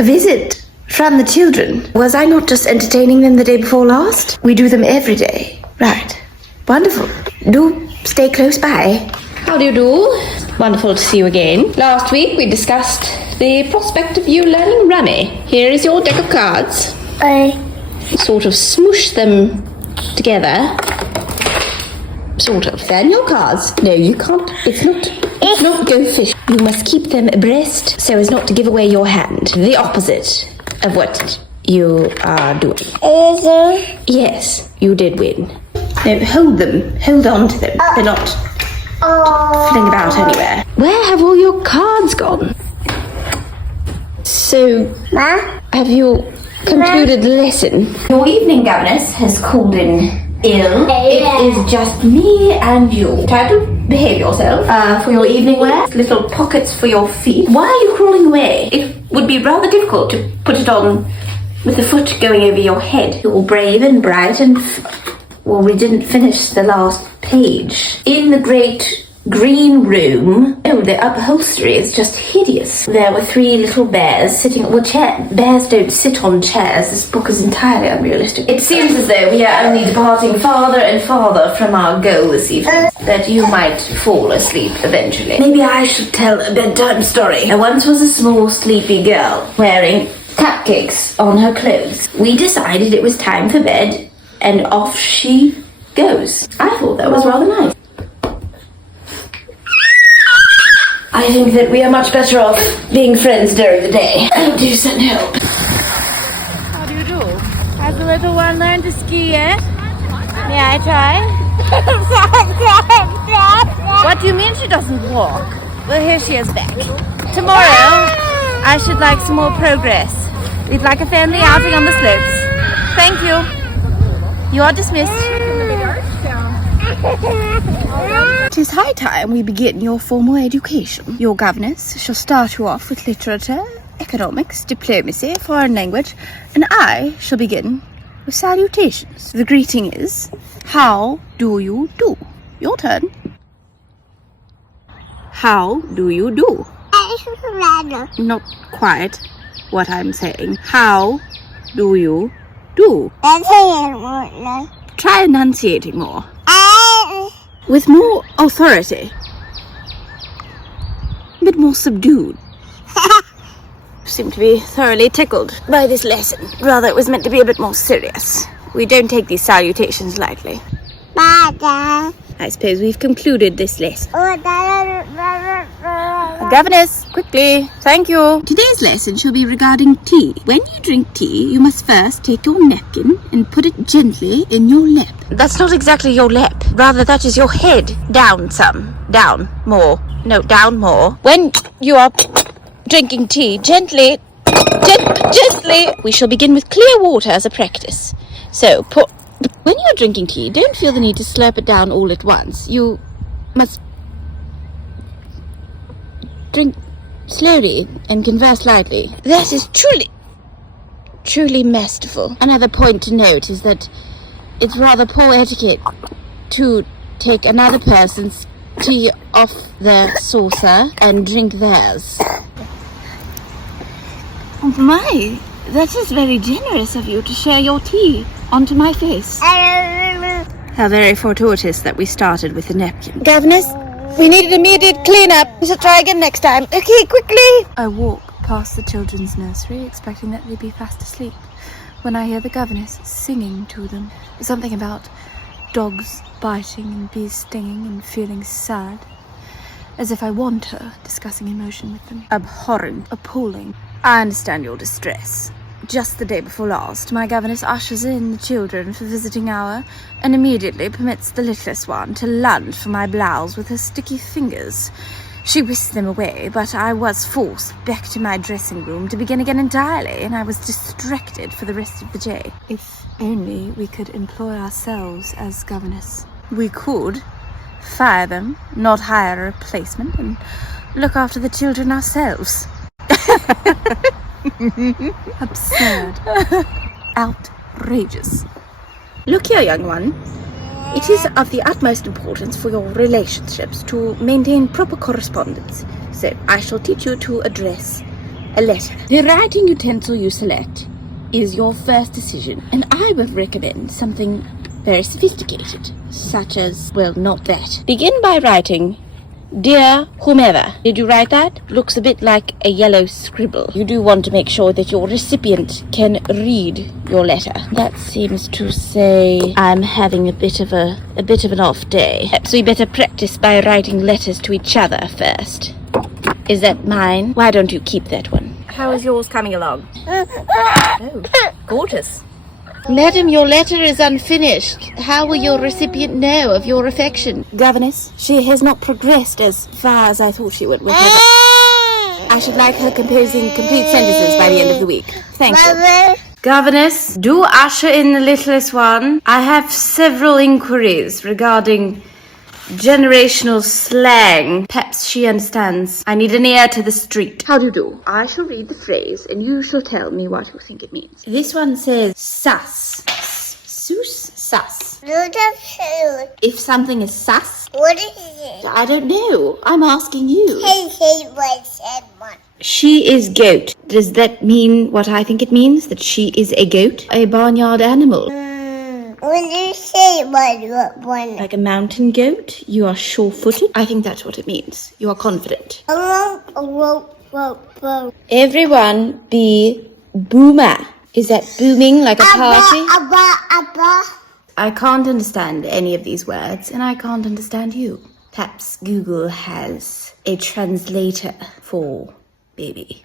A visit from the children. Was I not just entertaining them the day before last? We do them every day. Right. Wonderful. Do stay close by. How do you do? Wonderful to see you again. Last week we discussed the prospect of you learning rummy. Here is your deck of cards. Sort of smoosh them together. Sort of. Then your cards. No, you can't. It's not go fish. You must keep them abreast so as not to give away your hand. The opposite of what you are doing. Yes, you did win. No, hold them. Hold on to them. They're not flitting about anywhere. Where have all your cards gone? So, have you concluded the lesson? Your evening governess has called in ill. It is just me and you. Try to behave yourself for your evening wear. Little pockets for your feet. Why are you crawling away? It would be rather difficult to put it on with the foot going over your head. You're brave and bright and... Well, we didn't finish the last page. In the great green room, the upholstery is just hideous. There were 3 little bears sitting... Well, bears don't sit on chairs. This book is entirely unrealistic. It seems as though we are only departing farther and farther from our goal this evening, that you might fall asleep eventually. Maybe I should tell a bedtime story. There once was a small sleepy girl wearing cupcakes on her clothes. We decided it was time for bed, and off she goes. I thought that was rather nice. I think that we are much better off being friends during the day. Oh, do send help. How do you do? Has the little one learned to ski yet? May I try? What do you mean she doesn't walk? Well, here she is back. Tomorrow, I should like some more progress. We'd like a family outing on the slopes. Thank you. You are dismissed. It is high time we begin your formal education. Your governess shall start you off with literature, economics, diplomacy, foreign language, and I shall begin with salutations. The greeting is, how do you do? Your turn. How do you do? Not quite what I'm saying. How do you do? Try enunciating more. With more authority. A bit more subdued. Seem to be thoroughly tickled by this lesson. Rather, it was meant to be a bit more serious. We don't take these salutations lightly. I suppose we've concluded this lesson. Governess, quickly. Thank you. Today's lesson shall be regarding tea. When you drink tea, you must first take your napkin and put it gently in your lap. That's not exactly your lap. Rather, that is your head. Down some. Down. More. No, down more. When you are drinking tea, gently. We shall begin with clear water as a practice. So, when you're drinking tea, don't feel the need to slurp it down all at once. You must drink slowly and converse lightly. That is truly masterful. Another point to note is that it's rather poor etiquette to take another person's tea off their saucer and drink theirs. Oh my, that is very generous of you to share your tea onto my face. How very fortuitous that we started with the napkin. Governess, we need an immediate clean-up. We shall try again next time. Okay, quickly! I walk past the children's nursery, expecting that they'd be fast asleep, when I hear the governess singing to them. Something about dogs biting and bees stinging and feeling sad. As if I want her, discussing emotion with them. Abhorrent, appalling. I understand your distress. Just the day before last, my governess ushers in the children for visiting hour and immediately permits the littlest one to lunge for my blouse with her sticky fingers. She whisked them away, but I was forced back to my dressing room to begin again entirely, and I was distracted for the rest of the day. If only we could employ ourselves as governess. We could fire them, not hire a replacement, and look after the children ourselves. Absurd. Outrageous. Look here, young one. It is of the utmost importance for your relationships to maintain proper correspondence. So I shall teach you to address a letter. The writing utensil you select is your first decision, and I would recommend something very sophisticated, such as, well, not that. Begin by writing, "Dear whomever." Did you write that? Looks a bit like a yellow scribble. You do want to make sure that your recipient can read your letter. That seems to say, "I'm having a bit of an off day. Perhaps we better practice by writing letters to each other first." Is that mine? Why don't you keep that one? How is yours coming along? Oh, gorgeous. Madam, your letter is unfinished. How will your recipient know of your affection? Governess, she has not progressed as far as I thought she would with her. I should like her composing complete sentences by the end of the week. Thank you. Governess, do usher in the littlest one. I have several inquiries regarding generational slang. Perhaps she understands. I need an ear to the street. How do you do? I shall read the phrase and you shall tell me what you think it means. This one says sus. Sus, sus. If something is sus, What is it? I don't know. I'm asking you. Hey, what said one? She is goat. Does that mean what I think it means? That she is a goat? A barnyard animal? When you say one? Like a mountain goat? You are sure-footed? I think that's what it means. You are confident. Everyone be boomer. Is that booming like a party? I can't understand any of these words, and I can't understand you. Perhaps Google has a translator for baby.